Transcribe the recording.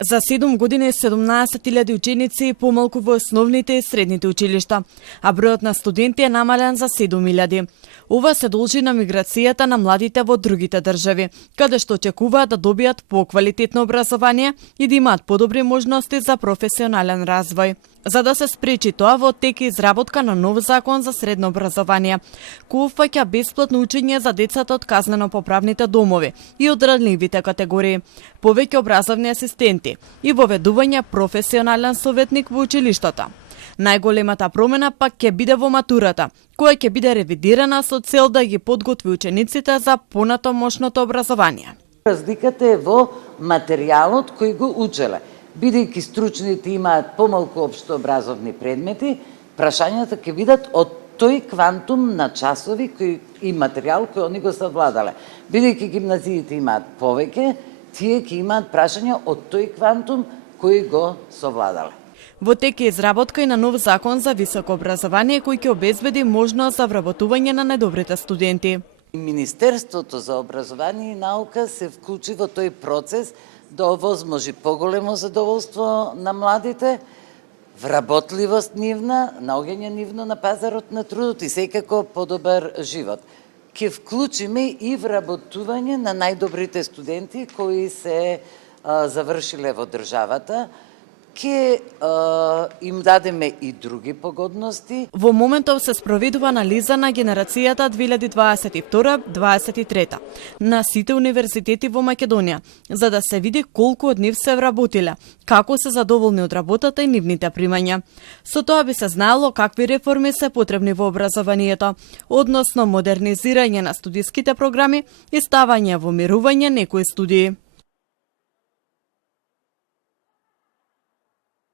За 7 години 17.000 ученици помалку во основните и средните училишта, а бројот на студенти е намален за 7.000. Ова се должи на миграцијата на младите во другите држави, каде што очекуваат да добијат поквалитетно образование и да имаат подобри можности за професионален развој. За да се спречи тоа, во тек е изработка на нов закон за средно образование, кој опфаќа бесплатно учење за децата од казнено-поправните домови и од ранливите категории, повеќе образовни асистенти и воведување професионален советник во училиштата. Најголемата промена пак ќе биде во матурата, која ќе биде ревидирана со цел да ги подготви учениците за понатомошното образование. Разликата е во материјалот кој го учеле. Бидејќи стручните имаат помалку општообразовни предмети, прашањата ќе бидат од тој квантум на часови и материјал кој они го savladале. Бидејќи гимназиите имаат повеќе, тие ќе имаат прашања од тој квантум кој го совладале. Во тек е изработка и на нов закон за високо образование кој ќе обезбеди можност за вработување на најдобрите студенти. Министерството за образование и наука се вклучи во тој процес да овозможи поголемо задоволство на младите, вработливост нивна, наоѓање нивно на пазарот на трудот и секако подобар живот. Ќе вклучиме и вработување на најдобрите студенти кои се завршиле во државата, ќе им дадеме и други погодности. Во моментов се спроведува анализа на генерацијата 2022-2023 на сите универзитети во Македонија, за да се види колку од нив се вработиле, како се задоволни од работата и нивните примања. Со тоа би се знаело какви реформи се потребни во образованието, односно модернизирање на студиските програми и ставање во мирување некои студии.